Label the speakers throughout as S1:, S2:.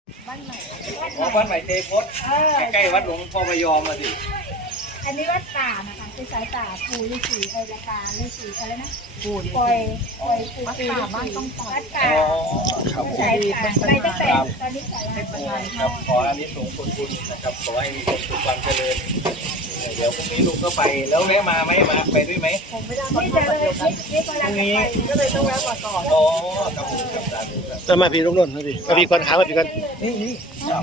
S1: บ้านใหม่
S2: วัดใหม่เทพศใกล้ๆวัดหลวงพ่อพยอมมาสิ
S1: อันนี้วัดป่านะคะเป็นสายป่าปูฤาษีไอราคาฤาษีอะไรนะปูปล่อยปูวัดป่าบ้านต้องปล่อยวัดป่าสายป่าไปตั้งแต่ตอนนี้สายป่า
S2: ครับขออันนี้สูงคุณนะครับขอให้มีความสุขความเจริญเดี๋ยวพรุ่งนี้ลูกก็ไปแล้วแวะมาไหมมาไปด้วยไหม
S1: ผมไม่ได้ไม่เจอเลยนี่กำลังไปก็เลยต้องแวะก่อน
S2: อ๋อครับผมครับสาธุครับ
S3: จะมาพี่ลุงนนท์พี่มาพี่ก่อนหามาพี่ก่อน
S2: นี่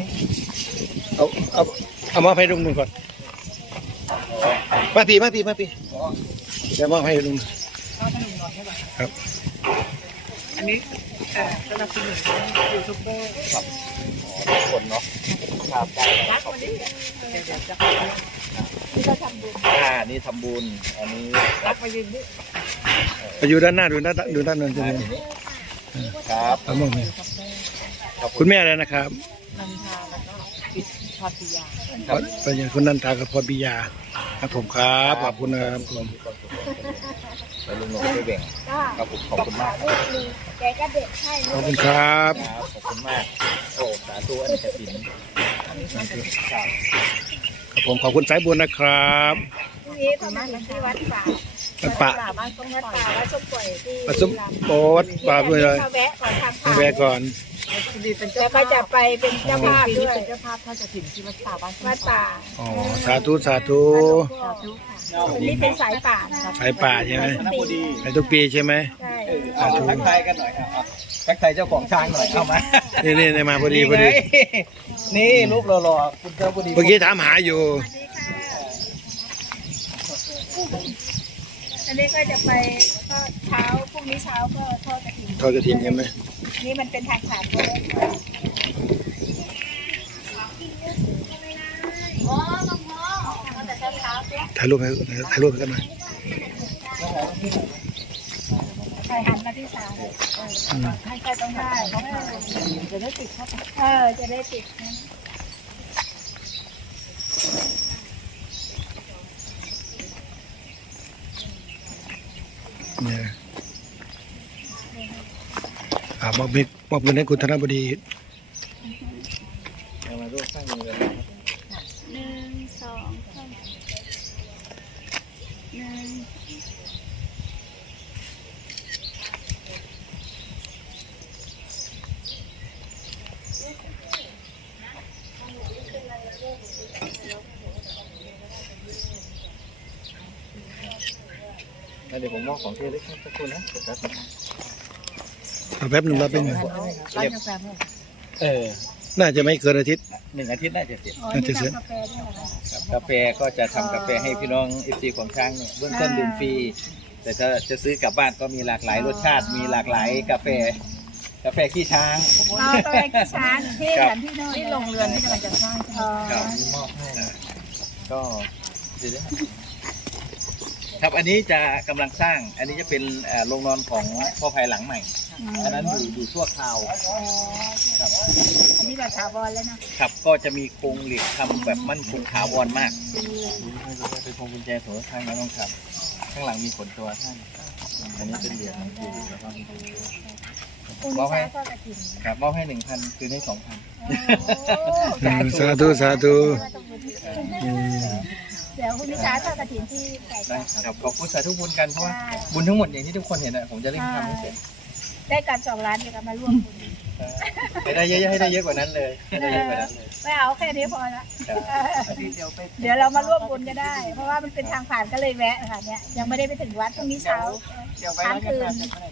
S3: เอามาให้ลุงนนท์ก่อนมาพี่เดี๋ยวมอบให้ลุงครับ
S4: อันนี้สนับสนุนยูทูบเบอร์
S2: ครับคนเนาะครับได้
S4: รักวันนี้เดี๋ยวจะ
S1: นี่ก็ทำบุญ
S2: นี่ทำบุญอันนี้
S4: รักมายืนนี่
S3: ไปอยู่ด้านหน้าดูด้านนั้นใช่ไหม
S2: ครับ
S3: มอบให้คุณแม่เลยนะครับ
S4: นันทาแล้วก็ปิดพอปิยา
S3: ไปยังคุณนันทากับพรปิยาครับผมครับขอบคุณนะครับผม
S2: ไปลุงหลงไปแบ่งครับผมขอบคุณมาก
S1: แกก็เด็กให้
S3: ขอบคุณครับ
S2: ขอบคุณมากโอ้สาธุอันนี้กระถิ่น
S3: ครับผมขอบคุณสายบุญนะครับ
S1: นี่ทำมาที่วัดป่าบ้านส้มป่าวัดส้มป่วยที่
S3: วัดส้มโอ๊ตป่าด้วยเลย
S1: แวะก่อนทาง
S3: แวะก่อน
S1: แล้วก็จะไปเป็นเจ้าภาพด้วย
S4: เจ้าภาพท่านจะถิ่นที่วัดป่าบ้าน
S1: วัดป่า
S3: อ๋อสาธุ
S1: นี่เป็นสายป่า
S3: สายป่าใช่ไหมไปทุกปีใช่ไหม
S1: ใช่
S2: ทักทายกันหน่อยทักทายเจ้าของช้างหน่อยเข้ามา
S3: นี่มาพอดี
S2: นี่รูปหล่อๆคุณเจ้าพอดี
S3: เมื่อกี้ถามหาอยู่
S1: อันนี้ก็จะไปก็เช้าพรุ่งนี้เช้าก็ทอดก
S3: ระถิ่นใช่ไหม
S1: นี่มันเป็นทางผ่านเลย
S3: ถ่ายรูปกันหน่อย
S1: ใครหันมาที่สาให้ใครต้องได้จะได้ติดเข้าไปจะได้ติด
S3: เนี่ยมอบเงินให้คุณธนบดี
S2: มาร่วมสร้างเงินเลย
S1: 1 2 3
S2: เดี๋ยวผมมอบของเทเล็กสักครู่นะ
S3: แป๊บหนึ่งเราเป็นน่าจะไม่เกินอาทิตย์
S2: 1 อาทิตย์น่าจะเสร็จ
S1: กาแฟ
S2: ก็จะทำกาแฟให้พี่น้องFCของช้างเนี่ยเบื้องต้นดื่มฟรีแต่ถ้าจะซื้อกลับบ้านก็มีหลากหลายรสชาติมีหลากหลายกาแฟขี้ช้าง
S1: กาแฟขี้ช้างที่โรงเรือนที่กำลังจะสร้าง
S2: ครับมอบให้ก็ครับอันนี้จะกำลังสร้างอันนี้จะเป็นโรงนอนของพ่อภัยหลังใหม่อันนั้นอยู่ชั่วคราวครับ
S1: อันนี้แบบถาวรแล้วนะครับ
S2: ก็จะมีโครงเหล็กทำแบบมั่นคงถาวรมากเป็นพวงกุญแจโสดข้างนั้นต้องครับข้างหลังมีขนตัวท่านอันนี้เป็นเหรียญของปู่แล้วก็มอบให้ครับมอบให้ 1,000 คืนให้ 2,000
S3: สาธุ
S1: เดี๋ยวคุณพิชาทอดกระถิ่นที่ใส่ได้
S2: ครับขอบคุณสาธุบุญกันเพราะว่าบุญทั้งหมดอย่างที่ทุกคนเห็นผมจะเร่งทำให้เสร็จ
S1: ได้การ2 ล้านเดี๋ยวกันมาร่วมบุญ
S2: ให้ได้เยอะให้ได้เยอะกว่านั้นเลย
S1: ไม่เอาแค่นี้พอละเดี๋ยวเรามาร่วมบุญก็ได้เพราะว่ามันเป็นทางผ่านก็เลยแวะค่ะเนี่ยยังไม่ได้ไปถึงวัดพรุ่งนี้เช้าค้างคืน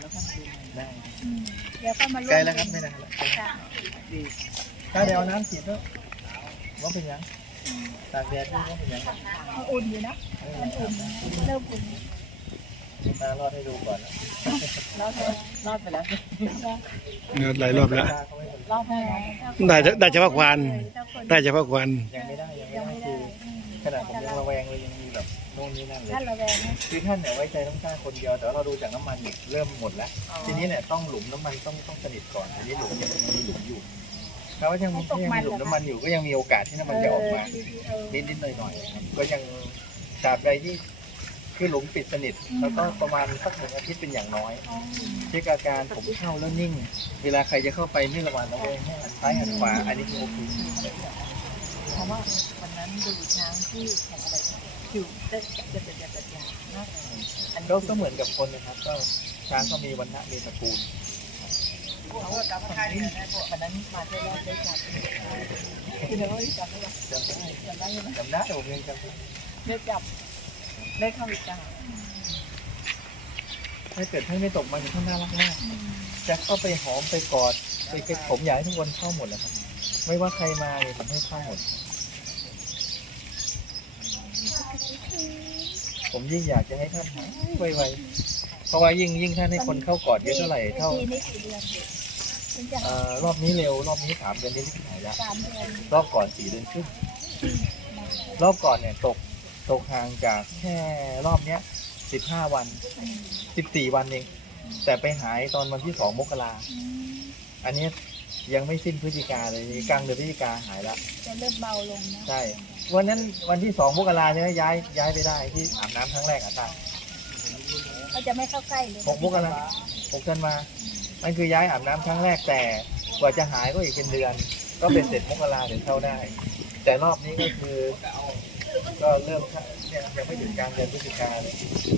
S1: เดี๋ยวก็มาร่วม
S2: ใกล้แล้วครับไม่นานแล้วถ้าเดี๋ยวน้ำฉีดแล้วว่าเป็นยังตากแดดว่าเป็นยัง
S1: อุ่นอยู่นะมันอุ่นเริ่มอุ่น
S2: ตารอดให้ดูก่อน
S4: รอดไปแล้ว
S3: หลายรอบแล้ว
S4: รอดไปแล้ว
S3: ได้เฉพาะควัน
S2: ยังไม่ได้คือขนาดผมยังระแวงเลยยังมีแบบโน่นนี่นั่นเลยคือท่านเนี่ยไว้ใจต้องสร้างคนเดียวแต่เราดูจากน้ำมันเนี่ยเริ่มหมดแล้วทีนี้เนี่ยต้องหลุมน้ำมันต้องสนิทก่อนอันนี้หลุมยังมีหลุมอยู่เขายังมีหลุมน้ำมันอยู่ก็ยังมีโอกาสที่น้ำมันจะออกมานิดหน่อยก็ยังตราบใดที่คือหลุมปิดสนิทแล้วก็ประมาณสัก1 อาทิตย์เป็นอย่างน้อยเช็คอาการผมเข้าแล้วนิ่ง เวลาใครจะเข้าไปไม่ระวังระแวงให้หันซ้ายหันขวาอันนี้คือโอเค
S4: เพราะว่าวันนั้นดูช้างที่ของอะไรผิวเต้นจะมากเลย
S2: อันก็เหมือนกับคนนะครับก็ช้างก็มีวรรณะมีตระกูล
S4: เขาก็จำได้วันนั้นมาเที่ยวแรกได้จับคือเดี๋ยวจำได้
S2: จำได้
S4: จำได้ไหม
S2: จำได้ผมยังจำได้
S4: ได้จับได้เข้าอีกา
S2: ถ้าเกิดท่านไม่ตกมันท่านน่ารักมากจะเข้าไปหอมไปกอดไปผมอยากให้ทุกคนเข้าหมดเลยครับไม่ว่าใครมาเนี่ยผมให้เข้าหมด ผมยิ่งอยากจะให้ท่านหายไวๆเพราะว่ายิ่งท่านให้คนเข้ากอดเยอะเท่าไหร่เท่า
S1: ปีนี้กี่เดือนถึงจะ
S2: รอบนี้เร็วรอบนี้3 เดือนนี้ที่หายแล้ว
S1: 3 เดือน
S2: รอบก่อน4 เดือนครึ่งรอบก่อนเนี่ยตกห่างจากแค่รอบเนี้ย15 วัน14 วันเองแต่ไปหายตอนวันที่2 มกราอันนี้ยังไม่สิ้นพฤศจิกาเลยกลางเดือนพฤศจิกาหายแล้ว
S1: จะเริ่มเบาลงนะ
S2: ใช่วันนั้นวันที่2 มกราใช่ไหมย้ายไปได้ที่อาบน้ำครั้งแรกอ่ะท่าน
S1: เขาจะไม่เข้าใกล้เลย
S2: 6 มกรา6 ธันวามันคือย้ายอาบน้ำครั้งแรกแต่กว่าจะหายก็อีกเป็นเดือน ก็เป็นเสร็จมกราถึงเข้าได้ แต่รอบนี้ก็คือก็เริ่มเนี่ยยังไม่ถึงกลางเดือนพฤศจิกาเลย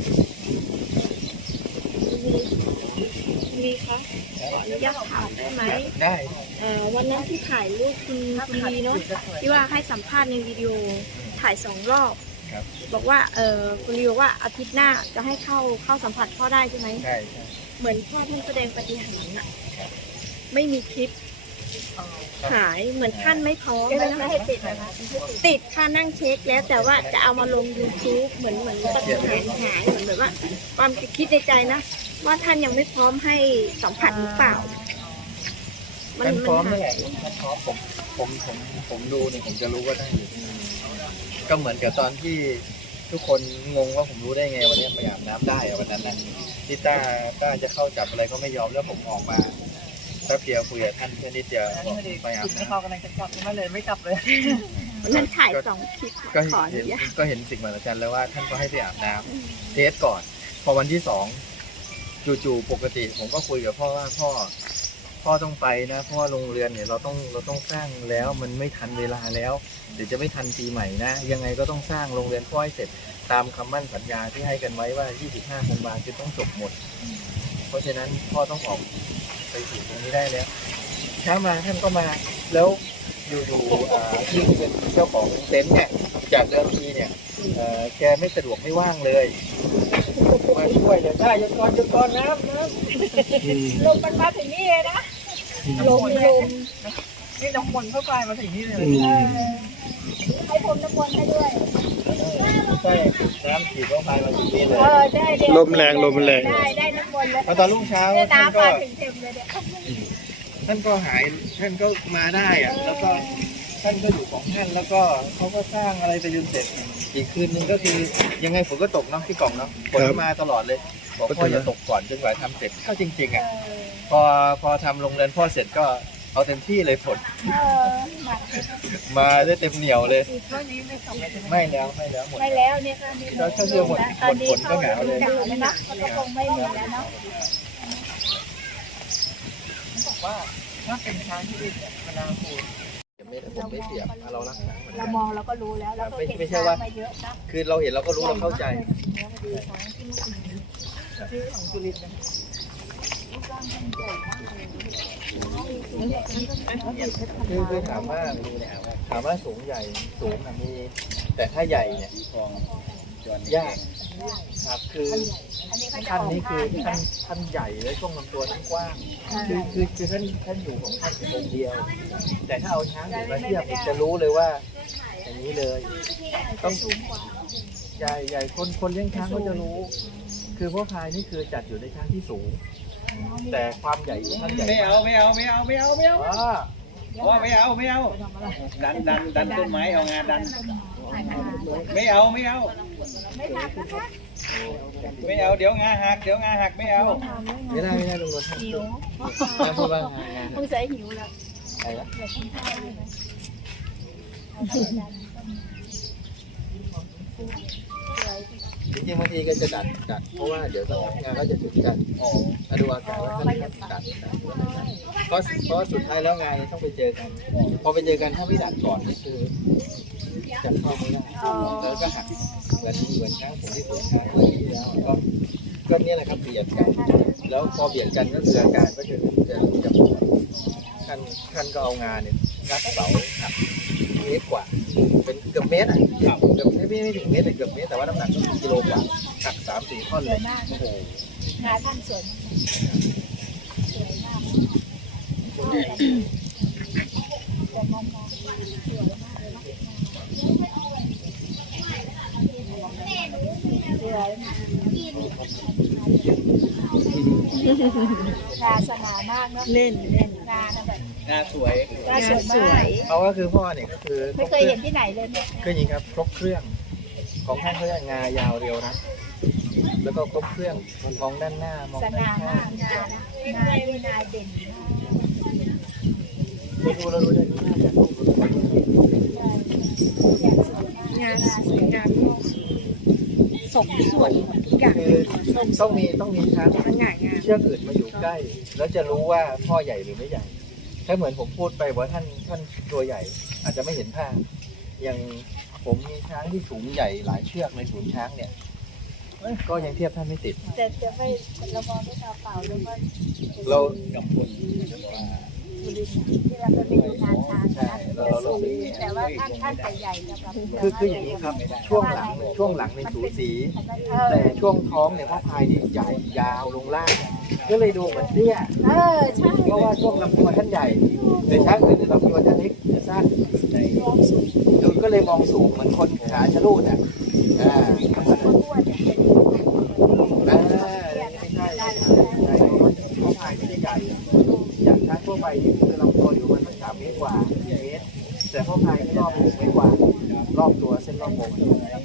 S5: มีคะอยากถามได้ไหม
S2: ได้
S5: วันนั้นที่ถ่ายรูปคุณลีเนาะที่ว่าให้สัมภาษณ์ในวิดีโอถ่าย2 รอบ
S2: ครับ
S5: บอกว่าคุณลีบอกว่าอาทิตย์หน้าจะให้เข้าสัมผัสพ่อได้ใช่ไหม
S2: ใช่
S5: เหมือนพ่อท่านแสดงปาฏิหาริย์อะไม่มีคลิปหายเหมือนท่านไม่พร้อม
S1: ไม่
S5: นะ
S1: ให้ติดนะคะ
S5: ติดค่านั่งเช็คแล้วแต่ว่าจะเอามาลง YouTube เหมือนปาฏิหาริย์หายเหมือนแบบว่า ความคิดในใจนะ ว่าท่านยังไม่พร้อมให้สัมผัสหรือเปล่า
S2: ท่านพร้อมนั่นแหละท่านพร้อมผมดูเนี่ยผมจะรู้ว่าได้อยู่ก็เหมือนกับตอนที่ทุกคนงงว่าผมรู้ได้ไงวันนี้ไปอาบน้ำได้อะวันนั้นนะที่ต้าจะเข้าจับอะไรก็ไม่ยอมแล้วผมออกมาแป๊บเดียวคุยกับท่านเพื่อที่จะไปอาบ
S4: จุดที่
S2: น้ำ
S4: เขากำลังจะกลับมาเลยไม่กลับเลย
S5: วันนั้นถ่าย2 คลิป
S2: ก็
S5: ขออ
S2: เห็
S5: นุ
S2: น
S5: ญาต
S2: ก็เห็นสิ่งมหัศจรรย์แล้วว่าท่านก็ให้ไปอาบน้ำเทสก่อน พอวันที่2จู่ๆปกติ ผมก็คุยกับพ่อว่าพ่อต้องไปนะเพราะว่าโรงเรือนเนี่ยเราต้องสร้างแล้วมันไม่ทันเวลาแล้วเดี๋ยวจะไม่ทันปีใหม่นะยังไงก็ต้องสร้างโรงเรือนพ่อให้เสร็จตามคำมั่นสัญญาที่ให้กันไว้ว่า25 ธันวาคมคือต้องจบหมด เพราะฉะนั้นพ่อต้องออกไปสู่ตรงนี้ได้แล้วเช้ามาท่านก็มาแล้วอยู่ที่เป็นเจ้าของเต็นท์เนี่ยจากเดิมทีเนี่ยแกไม่สะดวกไม่ว่างเลยมาช่วยเดี๋ยวได้หยุดก่อนน้ำ
S1: ลมมันมาถึงนี่เลยนะลม
S4: นี่น้องมนต์เข้ากลายมาถึงนี่เลย
S1: ให้ผมน้ำมนต์ให้ด้วย
S2: ใช่น้ำฉีดเข้าไปมาถึงนี่เลย
S1: ได้เดี๋ยว
S3: ลมแรงได้
S1: น้ำมนต์เลย
S2: พอตอนรุ่งเช้า
S1: เนี่ย
S2: ท่าน
S1: น้ำ
S2: ก็
S1: มาถึงเต็มเลยเนี่ย
S2: ท่านก็หายท่านก็มาได้อะแล้วก็ท่านก็อยู่ของท่านแล้วก็เขาก็สร้างอะไรไปจนเสร็จอีกคืนนึงก็คือยังไงฝนก็ตกเนาะที่กล่องเนาะฝนมาตลอดเลยบอกพ่ออย่าตกก่อนจนกว่าทำเสร็จก็จริงๆอ่ะพอทำโรงเรือนพ่อเสร็จก็เอาเต็มที่เลยฝนมาได้เต็มเหนียวเลย
S4: อีกเท่านี้ไม่สำเร็จ
S2: ไม่แล้วหมด
S1: ไม่แล้วเนี่ยค่ะนี่
S2: แล้วถ้าเชื่อหมด
S1: ตอนนี้
S2: ฝนก็หนาวเลย
S1: หนาวเลยนะมันก็คงไม่มีแล้วเนาะ
S4: บอกว่าถ้าเป็นช้างที่เวลาพูด
S2: ผมไม่เสียบเรารักษาเหมือน
S1: เรา
S2: กัน
S1: มองเราก็รู้แล้วเราก็เก็บ
S2: ไม่ใช่ว่า
S1: มาเยอะนะ
S2: คือเราเห็นเราก็รู้เราเข้าใจ
S4: ชื่อของจุลินนะ
S2: คือถามว่าดูเนี่ยถามว่าสูงใหญ่สูงมีแต่ถ้าใหญ่เนี่ยยากครับคือ
S1: อันนี้เขาจะ
S2: ท่าน
S1: ออก
S2: นี้คือ
S1: ผ้า
S2: ท่านใหญ่และช่วงลำตัวท่านกว้างคือท่านอยู่ของท่านองค์เดียว แต่ถ้าเอาช้างอยู่มาเทียบจะรู้เลยว่า อย่างนี้เลยต้องใหญ่คนเลี้ยงช้างก็จะรู้ คือพ่อพายนี่คือจัดอยู่ในช้างที่สูง แต่ความใหญ่ของท่านใหญ่
S6: ไม่เอาว่าไม่เอาไม่เอาดันต้นไม้เอางาดันไม่เอา
S1: ไม่ทำนะคะ
S6: ไม่เอาเดี๋ยวงาหักไม่เอา
S2: ไม่ได้ลงรถท่านพูดว่างาน
S5: คงใส่หิวแล้ว
S2: อะไรนะ
S1: อย่ากินข้าวเลยนะ
S2: จริงๆบางทีก็จะดัดเพราะว่าเดี๋ยวสักพักงานก็จะถึงกันดูอาการว่าท่านดัดเพราะสุดท้ายแล้วงานต้องไปเจอกันพอไปเจอกันถ้าไม่ดัดก่อนก็คือจะเข้าไม่ได้แล้วก็หักเหมือนครั้งผมที่สวนงานที่แล้วก็เนี่ยแหละครับเบียดกันแล้วพอเบียดกันก็คืออาการก็จะท่านก็เอางานเนี่ยงัดเสาหักเมตรกว่าเป็นเกือบเมตรเกือบไม่ถึงเมตรแต่เกือบเมตรแต่ว่าน้ำหนักก็กิโลกว่าหัก3-4 ท่อนเลยโอ้โห
S1: งานท่านสวยสวยมากแต่มองสวยมากเลยสวยงานสง่ามากเนาะเล่นงานแบบ
S6: หน้าสวย
S1: งานสวย
S2: เขาก็คือพ่อเนี่ยก็คือ
S1: ไม่เคยเห็นที่ไหนเลยเนี่ย
S2: คืออย่างนี้ครับครบเครื่องของท่านเขาเรียกงายาวเร็วนะแล้วก็ครบเครื่องมองด้านหน้ามอง
S1: ส
S2: ด้าน
S1: ง่า
S2: ข้าง
S1: มากงานนะงานที่นายเด่นมาก
S2: เราดูได้น่าจะ
S5: งานสวยงามสมส่วนทุกอย่าง
S2: คือต้องมีช้าง
S5: มันง่ายงาม
S2: เชือกอื่นมาอยู่ใกล้ แล้วจะรู้ว่าพ่อใหญ่หรือไม่ใหญ่ถ้าเหมือนผมพูดไปว่าท่านตัวใหญ่ อาจจะไม่เห็นภาพอย่างผมมีช้างที่สูงใหญ่หลายเชือกในศูนย์ช้างเนี่ยก็ยังเทียบท่านไม่ติด
S1: แต่จะไม่เรามองด้วยตาเปล่าแล้วก็
S2: เรา
S6: กับคน
S1: บุรีที่เราไปดูงานช้างนะสูงแต่ว่าท่านใหญ่ๆนะครับ
S2: คืออย่างนี้ครับช่วงหลังในสูสี แต่ช่วงท้องเนี่ยพ่อพายเนี่ยใหญ่ยาวลงล่างก็เลยดูเหมือนเตี้ย
S1: ใช่
S2: เพราะว่าช่วงลำตัวท่านใหญ่แต่ช้างอื่นลำตัวท่านเล็กสั้นก็เลยมองสูงเหมือนคนขาชะลูดอ่ะไม่ใช่พ่อพายไม่ได้ใหญ่อย่างช้างทั่วไปนี่คือลำตัวอยู่มันสัก3 เมตรกว่า4 เมตรแต่พ่อพายรอบ1 เมตรกว่ารอบตัวเส้นรอบวง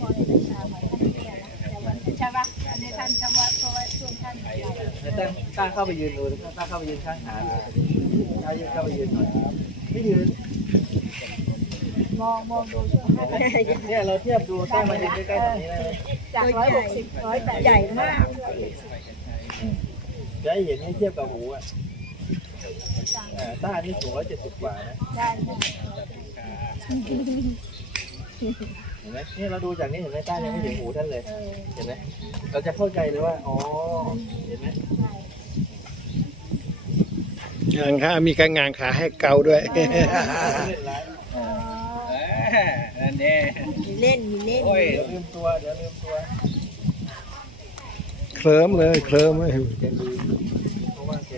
S1: ใช่ปะอันนี้ท่านคำว่าเพราะว่าช่วงท่านใหญ่
S2: ตั้งเข้าไปยืนดูตั้งเข้าไปยืนข้างหาถ้ายืนเข้าไปยืนหน่อยไม่ยืน
S1: มองดูช่วงท่าน
S2: เนี่ยเราเทียบดูตั้งมายืนใกล้ๆตรงนี้ได้ไหม
S1: จาก160 180ใหญ่มาก
S2: จะให้เห็นให้เทียบกับหูอ่ะต้านี่สูง170 กว่านะ
S1: ได้
S2: เห็นไหมนี่เราดูจากนี้เห็นไหมต้ายังไม่ถึงหูท่านเลยเห็นไหมเราจะเข้าใจเลยว่าอ๋อเห็นไหม
S3: งานขามีการงานขาให้เกาด้วย
S6: นั่นเอง
S5: มีเล่น
S6: โอ้ย
S2: เดี๋ยวลืมตัว
S3: เคลิ้มเลยเคลิ้มเลย
S2: แกลืมเพราะว่าแก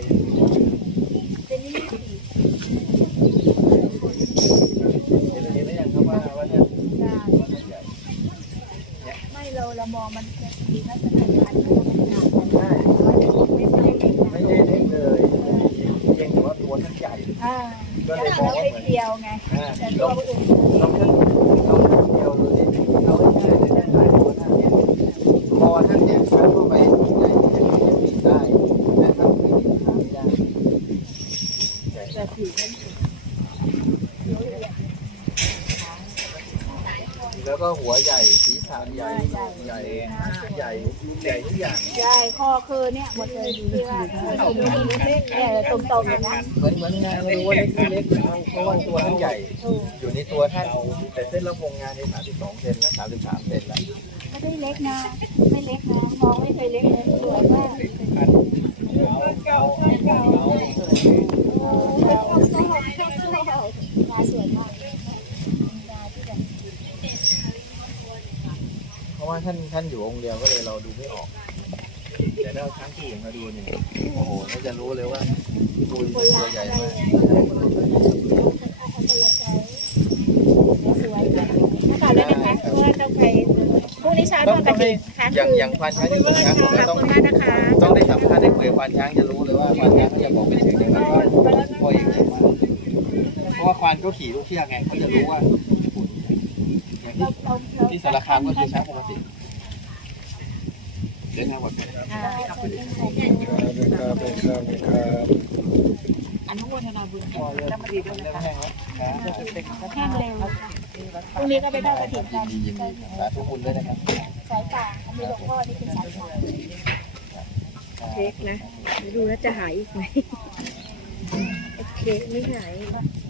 S2: เห็นไหมยังครับว่าท่านใหญ่
S1: ไม่เรามองมันมีลักษณะการที่มันหนัก
S2: ใช่ไม่ได้เล็กเลยเพียงแต่ว่าตัวท่านใหญ่ก็เลยมอง
S1: เรา
S2: ว่า
S1: ไป
S2: เหมือน
S1: เดียวไงแต่ตัวอื่น
S2: เราเดียวดูสิเราง่ายๆเลยหลายตัวท่านเนี่ยคอท่านเนี่ยช้างทั่วไปใหญ่ที่จะบินได้แต่ท่านไม่บินขาไม่ได้
S1: แต่ผิวมัน
S2: แล้วก็หัวใหญ่ศีรษะใหญ่ใหญ่ทุกอย่าง
S1: ใช่คอคือเนี่ยหมดเลยที่ว่าเนี่ยตรงๆอย่างนั้น
S2: เหมือนงานไม่รู้ว่าเล็กไม่เล็กเพราะว่าตัวท่านใหญ่อยู่ในตัวท่านแต่เส้นรอบวงงานใน32 เซนนะ33 เซนแล้ว
S1: ไม่ได้เล็กนะไม่เล็กนะมองไม่เคยเล็กเลยสวยมากมาสวยมาก
S2: เพราะว่าท่านอยู่องค์เดียวก็เลยเราดูไม่ออกแต่ถ้าช้างที่อื่นมาดูเนี่ยโอ้โหเราจะรู้เลยว่าตัวใหญ่มาก
S1: สวยนะคะแล้วนะคะเพราะว่าเราใครพรุ่งนี้เช้าตอนกระถิ่นค่ะ
S2: อย่างควานช้างที่อื่นช้างผมก็ต้องได้สัมภาษณ์ได้คุยกับควานช้างจะรู้เลยว่าควานช้างเขาจะบอกเป็นเสียงยังไงพ่อเองเก่งมากเพราะว่าควานเขาขี่ลูกเชือกไงเขาจะรู้ว่าอย่างที่สารคามก็คือช้างปกติเดินทางปลอดภัย
S3: ครับ
S4: อนุโมทนาบุญแล้วมาดีด้วยนะคะ
S2: แห้งแล้ว
S1: แห้งเร็วพรุ่งนี้ก็ไปทอดกระถิ่นกัน
S2: ยินดีสาธุบุญด้วยนะครับ
S1: สาายป่าอันนี้หลวงพ่อนี่เป็นสายป่า
S5: เช็คนะเดี๋ยวดูแล้วจะหายอีกไหมโอเคไม่หาย